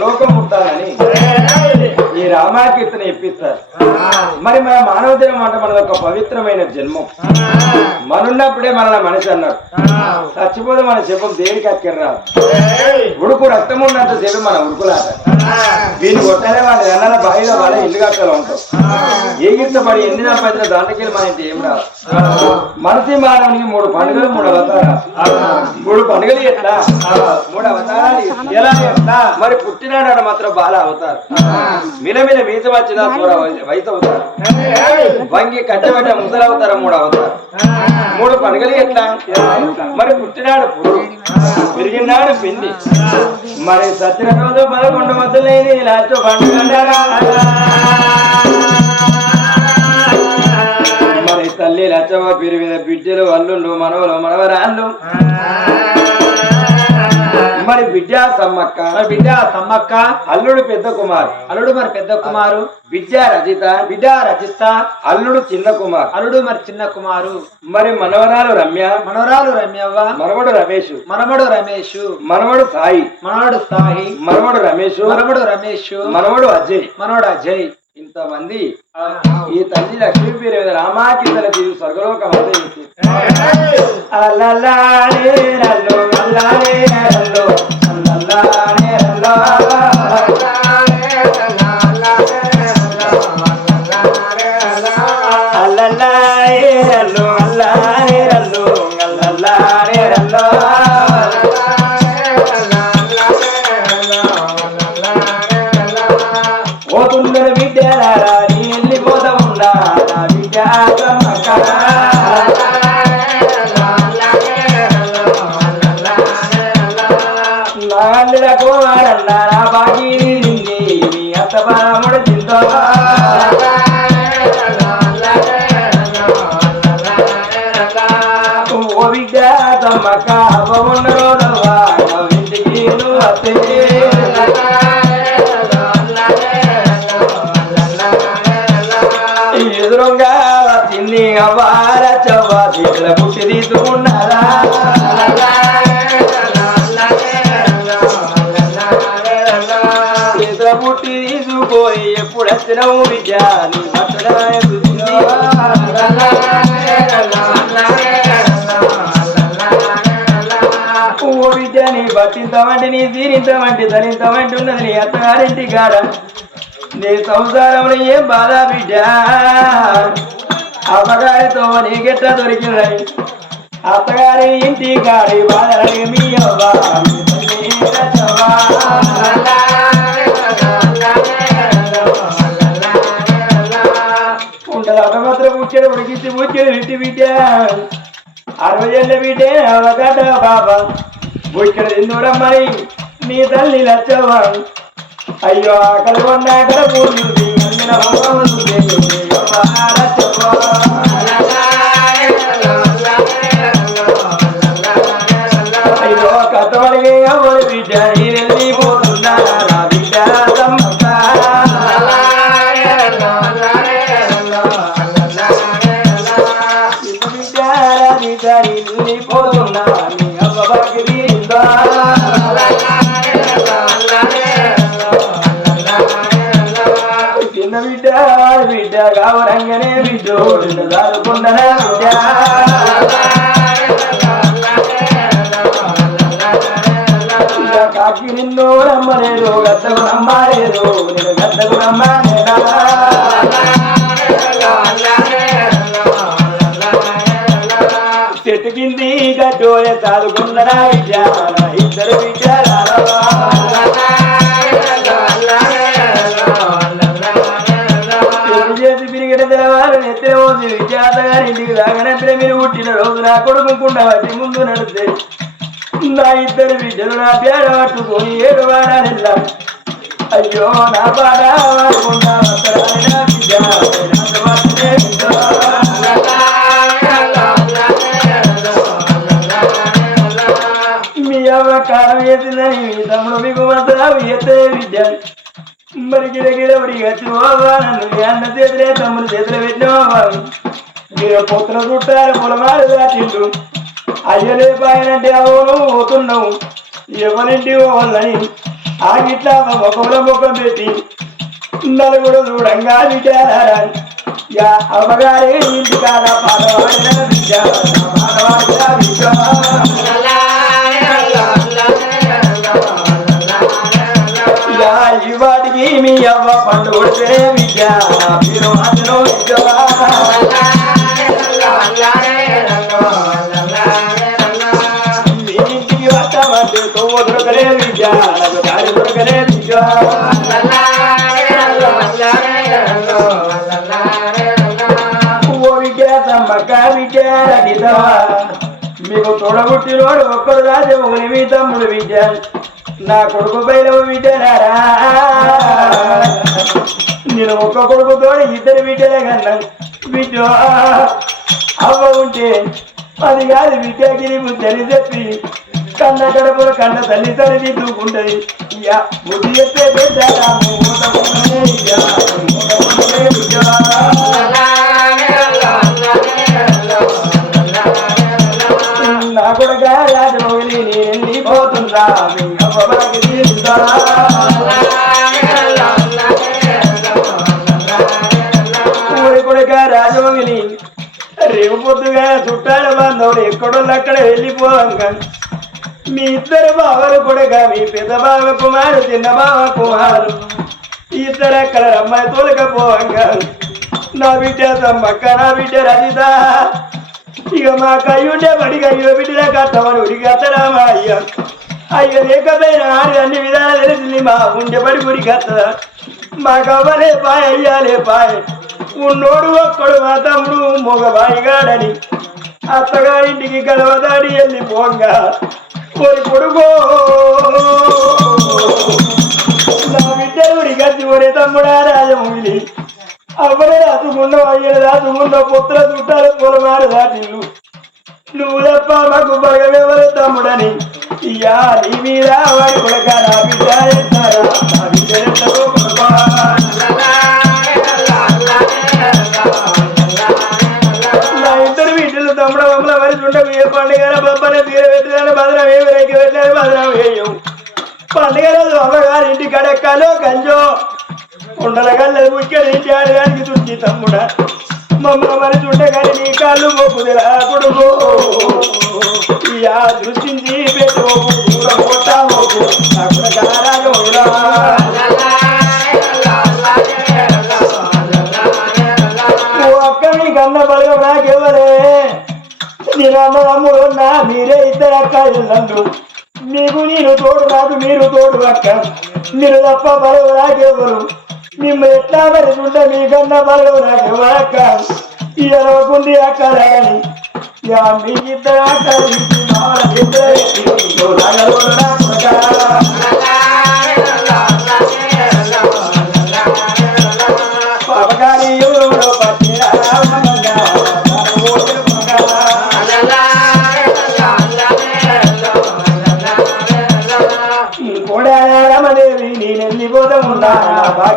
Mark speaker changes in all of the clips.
Speaker 1: స్వర్గలోకం ఉంటానని ఈ రామాకీర్తన ఇప్పిస్తారు మరి మన మానవ దినం అంటే మనది ఒక పవిత్రమైన జన్మం. మనున్నప్పుడే మన మనిషి అన్నారు చచ్చిపోతే మన శవం దేనికి అక్కర్రా? ఉడుకు రక్తం ఉన్నంత సేపు మన ఉడుకులాట. దీన్ని కొట్టాలే వాళ్ళ ఎన్న బాయిలో వాళ్ళ ఇల్లు కట్టాలి ఉంటాం ఏగిరిత పడి ఎన్ని సంపాదించిన దాంట్లోకి మన ఇంటి ఏం రాదు. మనసి మానవునికి మూడు పండుగలు మూడు అవతారాలు. మూడు పండుగలు ఎట్లా మూడు అవతారాలు. ఎలా ఎట్లా మరి పుట్టినాడు మాత్రం బాల అవతారు. మిలమి మీత వచ్చిన చూడ వయసు అవుతారు వంగి కట్టబెట్ట ముసలి అవతారం మూడు అవతారు మూడు పండుగలు ఎట్లా? మరి పుట్టినాడు పురుడు పెరిగినాడు పిండి. మరి సత్యన రోజు పదకొండు లాస్ట్ మరి తల్లి లచ్చవ పేరు మీద బిడ్డలు అల్లుళ్ళు మనవలు మనవరాళ్ళు. మరి విద్యా సమ్మక్క.
Speaker 2: బిడ్డ సమ్మక్క.
Speaker 1: అల్లుడు పెద్ద కుమార్.
Speaker 2: అల్లుడు మరి పెద్ద కుమారు.
Speaker 1: విద్యా రజిత.
Speaker 2: బిడ్డ రజిత.
Speaker 1: అల్లుడు చిన్న కుమార్.
Speaker 2: అల్లుడు మరి చిన్న కుమారు.
Speaker 1: మరి మనవరాలు రమ్య.
Speaker 2: మనవరాలు రమ్యవ్వ.
Speaker 1: మనవడు రమేష్.
Speaker 2: మనమడు రమేష్.
Speaker 1: మనవడు సాయి.
Speaker 2: మనవడు సాయి.
Speaker 1: మనవడు రమేష్.
Speaker 2: మనమడు రమేష్.
Speaker 1: మనవడు అజయ్.
Speaker 2: మనవడు అజయ్.
Speaker 1: ఇంతమంది ఈ తల్లి లక్ష్మీ పేరు మీద రామాకిందల తీరు స్వర్గలోకం అంతా అల్లల్లాడే రల్లో, అల్లాడే అల్లల్లాడే ఓ విద్యా సమ్మక్క అవ్వ ఉన్న ఎప్పుడు వచ్చినావు విద్య. నీ భర్తనాయ చూసింది. ఓ విద్య నీ నీ తీరింతమంటే ధరింతమంటే ఉన్నది నీ అత్తగారింటి గాడ. నీ సంసారంలో ఏం బాధ బిడ్డ? అమ్మగారితో నీకెట్ట దొరికిందని. అత్తగారి ఇంటి గాడి బాధ మీ అవ్వ. ముచ్చడు ఉడికించి ముచ్చడు ఇంటి బిడ్డ. అరవై ఏళ్ళ బిడ్డే అవగాట బాబా. ముచ్చడు ఎందురమ్మని నీ తల్లి లచ్చవా అయ్యో ఆకలి కొన్నాక ఊరుంది అందిన భగవంతుడే. కావరంగానే బిడ్డ దారుకుండనా బిడ్డ కాకి నిన్ను రమ్మలేదు గద్దకు రమ్మలేదు నేను గద్దకు రమ్మనేనా రోజు పోసి ఇంటికి రాగానే మీరు పుట్టిన రోజు నా కొడుకుంకుండా వచ్చి ముందు నడితే నా ఇద్దరు బిడ్డలు నా పేడ పట్టుకొని ఏడు వాడాలిల్లా అయ్యో నా పాట వాడుకుంటా నా బిడ్డ. మీ అవ్వ కాలం వేసిందని మీ తమ్ముడు మీకు మాత్రం ఎత్తే విద్య మరి గిరగిర వచ్చి పోవా అన్న చేతులే తమ్ముడు చేతులు పెట్టినవా మీరు పొత్తుల చుట్టారు పొలమారు దాటిండు అయ్యలే పాయనంటే అవును పోతున్నావు. ఎవరింటి వాళ్ళని ఆ గిట్లా ముఖంలో ముఖం పెట్టి నలుగురు చూడంగా విచారా యా అమ్మగారే ఇంటి కాదా పాడవాడిన విద్య పాడవాడిన విద్య మీ అవ్వ పండు కొడితే విద్య మీరు ఇంటికి వస్తామంటే దొరకలే విద్య నాకు దారి దొరకలే విద్య. ఓ విద్య తమ్మక్క విద్య మీకు తొడబుట్టినోడు ఒక్కడు రాజు ఒకరి మీ తమ్ముడు విద్య. నా కొడుకు బయలు విద్యనారా నేను ఒక్క కొడుకుతో ఇద్దరు విద్యలే కన్నా. విద్య అవ్వ ఉంటే అది కాదు విద్యాగిరి బుద్ధని చెప్పి కన్న కడపలో కన్న తల్లి తల్లి దూకుంటది ఇయ్య బుద్ధి చెప్పే పెట్టారా రాజమౌళి రేపు పొద్దుగా చుట్టాల బాంధవులు ఎక్కడోళ్ళు అక్కడ వెళ్ళిపోవంగా మీ ఇద్దరు బావలు కూడా మీ పెద్ద బావ కుమారు చిన్న బావ కుమారు ఇద్దరు అక్కడ అమ్మాయి తోలకపోవంగా నా బిడ్డ తమ్మక్క నా బిడ్డ రజిత ఇక మా కయ్యుండే బడిగా అయ్యో బిడ్డ కట్టమని ఉడికి అత్తరామా అయ్యా అయ్యో లేకపోయినా ఆడి అన్ని విధాలు తెలిసింది మా ఉండేపడి గురికి మా మాకు పాయ్ అయ్యాలే పాయ్. ఉన్నోడు ఒక్కడు మా తమ్ముడు మగబాయిగాడని అత్తగారింటికి గడవదాడి వెళ్ళి పోంగా. కోరి కొడుకో. నా బిడ్డ గురికి వచ్చి ఒరే తమ్ముడా రాజమౌళి అవ్వలే రాసుకున్న అయ్యలు రాసుకున్న పుత్ర చుట్టాలు పొలమారు దాటిల్లు. నువ్వు తప్ప మాకు బలగమెవరు తమ్ముడని. ఇయ్యా నీ మీద వాడి కొడక నా బిడ్డ ఎత్తారా. నా బిడ్డ ఎత్తకో నా ఇద్దరు బిడ్డలు తమ్ముడ బొమ్మల వరి ఉండకు ఏ పండుగ బొమ్మనే తీర పెట్టిన భద్రం ఏ రేకి పెట్టిన భద్రం వేయం. పండుగ రోజు అమ్మగారు ఇంటి కడెక్కాలో గంజో. ఉండల గల్లె ముఖ్య ఇంటి ఆడగానికి తుచ్చి తమ్ముడా. మమ్మల్ని మరి కానీ నీ కాళ్ళు మొక్కుదిరా కొడుకు ఇయా దృష్టించి పెట్టు దూరం కొట్టా మొక్కు నా కొడుకా అక్క మీ కన్న బలగ నాకెవరే నేను నా మీరే ఇద్దరు అక్క ఇల్లందు మీకు నేను తోడు నాకు మీరు తోడు అక్క. మీరు తప్ప బలగ నాకెవరు మిమ్మ ఎట్లా మరి బలగ నాకెవరు అక్క ఈ అరవకుంది అక్క రాని యా మీ ఇద్దరు అక్క ఇంటి మావల ఇద్దరు ఎత్తి, ఓ రాగలోడు నా కొడుకా. పాపకారి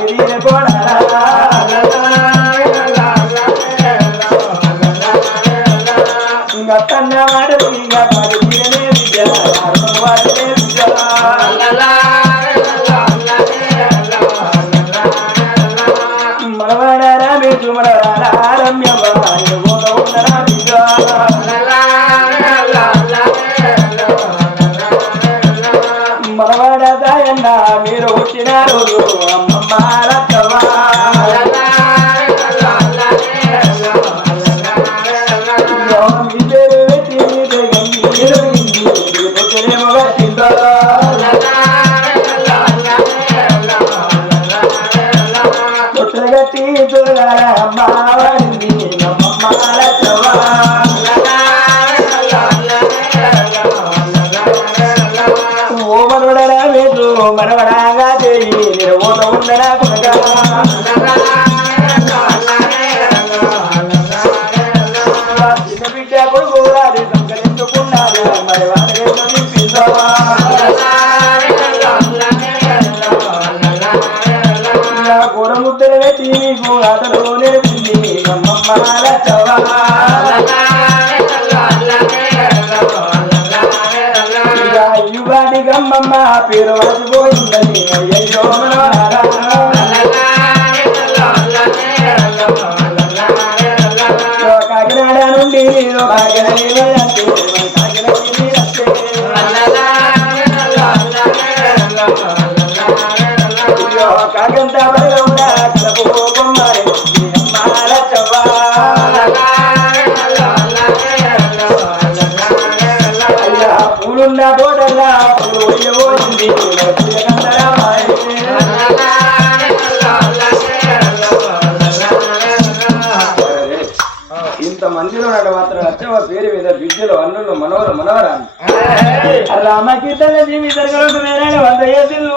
Speaker 1: తీరే కోడారా ఇంకా కన్న మనవడాగా చేయి ఓట ఉండరా కొనగా చిన్న బిడ్డ కొడుకు రాది సంకరించుకున్నాడు మరి వాడగేదో నింపించావా నా పెట్టి నీకు ఆటలో నేర్పింది అమ్మమ్మ రచ్చవా యుగాది గమ్మమ్మ పేరు పూలుండా బోడల్లా పూలు ఓయింది అన్నులు మనవలు మనవరాలు రామకీర్తన జీవితం వేరే వంద ఏళ్ళు